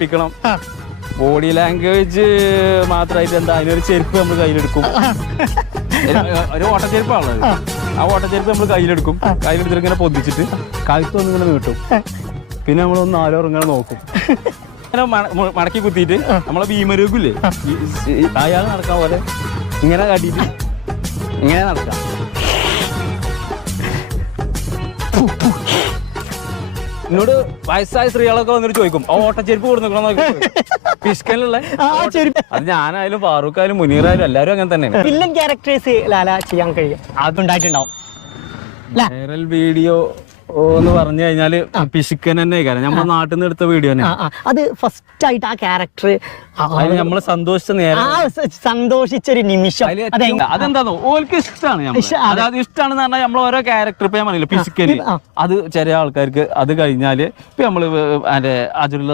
ഒപ്പിക്കണം. Body language മാത്രമായിട്ട് എന്താ, അതിനൊരു ചെരുപ്പ് നമ്മൾ കയ്യിലെടുക്കും. ഒരു ഓട്ടച്ചെരുപ്പാണുള്ളത്. ആ ഓട്ടച്ചെരുപ്പ് നമ്മൾ കയ്യിലെടുക്കും. കയ്യിലെടുത്തിട്ട് ഇങ്ങനെ പൊന്തിച്ചിട്ട് കഴുത്തൊന്നും ഇങ്ങനെ നീട്ടും. പിന്നെ നമ്മളൊന്ന് ആരോ ഇങ്ങനെ നോക്കും. ഇങ്ങനെ മടക്കി കുത്തിയിട്ട് നമ്മളെ ഭീമരൂപില്ലേ, അയാൾ നടക്കാൻ പോലെ ഇങ്ങനെ കാട്ടിയിട്ട് ഇങ്ങനെ നടക്കാം. എന്നോട് വയസ്സായ സ്ത്രീകളൊക്കെ വന്നിട്ട് ചോദിക്കും, ആ ഓട്ടച്ചെരുപ്പ് കൊടുക്കണം പിഷ്കനുള്ള. അത് ഞാനായാലും ഫാറൂഖ് ആയാലും മുനീറായാലും എല്ലാവരും അങ്ങനെ തന്നെയാണ്. വില്ലൻ ക്യാരക്ടേഴ്സ് ലാല ചെയ്യാൻ കഴിയും, അതുണ്ടായിട്ടുണ്ടാവും. വൈറൽ വീഡിയോ എന്ന് പറഞ്ഞു കഴിഞ്ഞാല് പിശുക്കൻ തന്നെ കാരണം നമ്മുടെ നാട്ടിൽ നിന്ന് എടുത്ത വീഡിയോ തന്നെ. അത് ഫസ്റ്റ് ആയിട്ട് ആ ക്യാരക്ടർ നമ്മള് സന്തോഷിച്ച നേരം, സന്തോഷിച്ചൊരു നിമിഷം. അതെന്താന്നോ ഓൾക്ക് ഇഷ്ടമാണ്. അതായത് ഇഷ്ടമാണെന്ന് പറഞ്ഞാൽ നമ്മൾ ഓരോ ക്യാരക്ടർ ഇപ്പൊ ഞാൻ പറഞ്ഞില്ല പിശുക്കന്, അത് ചെറിയ ആൾക്കാർക്ക് അത് കഴിഞ്ഞാല് ഇപ്പൊ നമ്മള് അജുൽ